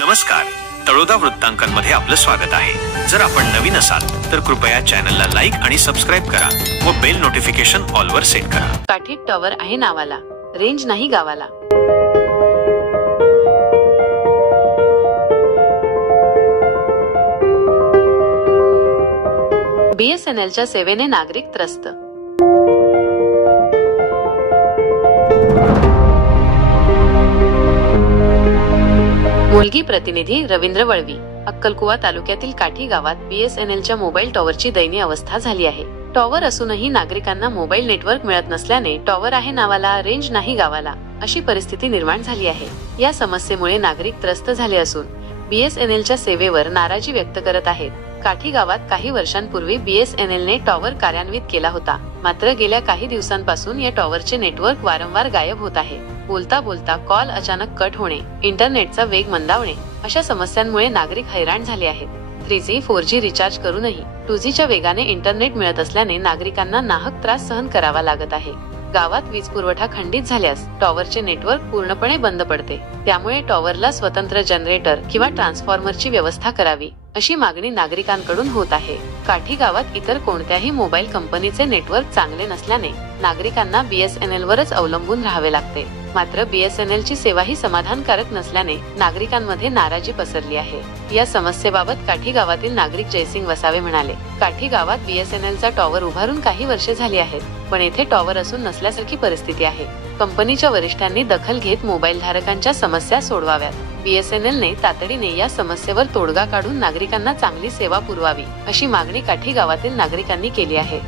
नमस्कार. तळोदा वृत्तांकनमध्ये आपलं स्वागत आहे. जर आपण नवीन असाल तर कृपया चॅनलला लाईक आणि सबस्क्राईब करा व बेल नोटिफिकेशन ऑलवर सेट करा. काठीत टॉवर आहे नावाला. रेंज नाही गावाला. बीएसएनएलच्या सेवेने नागरिक त्रस्त. मुलगी प्रतिनिधी रवींद्र वळवी अक्कलकुवा तालुक्यातील काठी गावात बीएसएनएलच्या मोबाईल टॉवरची दयनीय अवस्था झाली आहे. टॉवर असूनही नागरिकांना मोबाईल नेटवर्क मिळत नसल्याने टॉवर आहे नावाला रेंज नाही गावाला अशी परिस्थिती निर्माण झाली आहे. या समस्येमुळे नागरिक त्रस्त झाले असून बीएसएनएलच्या सेवेवर नाराजी व्यक्त करत आहेत. काठी गावात काही वर्षांपूर्वी बीएसएनएल ने टॉवर कार्यान्वित केला होता. मात्र गेल्या काही दिवसांपासून या टॉवरचे नेटवर्क वारंवार गायब होत आहे. बोलता बोलता कॉल अचानक कट होणे इंटरनेटचा वेग मंदावणे अशा समस्यांमुळे नागरिक हैराण झाले आहेत. Three G four G recharge करूनही टू च्या वेगाने इंटरनेट मिळत असल्याने नागरिकांना नाहक त्रास सहन करावा लागत आहे. गावात वीज पुरवठा खंडित झाल्यास टॉवरचे नेटवर्क पूर्णपणे बंद पडते. त्यामुळे टॉवरला स्वतंत्र जनरेटर किंवा ट्रान्सफॉर्मरची व्यवस्था करावी. अशी मागणी नागरिकांकडून होत आहे. काठी गावात इतर कोणत्याही मोबाईल कंपनीचे नेटवर्क चांगले नसल्याने नागरिकांना बीएसएनएल वरच अवलंबून राहावे लागते. मात्र बीएसएनएल ची सेवाही समाधानकारक नसल्याने नागरिकांमध्ये नाराजी पसरली आहे. या समस्येबाबत काठी गावातील नागरिक जयसिंग वसावे म्हणाले काठी गावात बीएसएनएल चा टॉवर उभारून काही वर्षे झाली आहेत पण येथे टॉवर असून नसल्यासारखी परिस्थिती आहे. कंपनीच्या वरिष्ठांनी दखल घेत मोबाईल धारकांच्या समस्या सोडवाव्यात. बीएसएनएलने तातडीने या समस्येवर तोडगा काढून नागरिकांना चांगली सेवा पुरवावी अशी मागणी काठी गावातील नागरिकांनी केली आहे.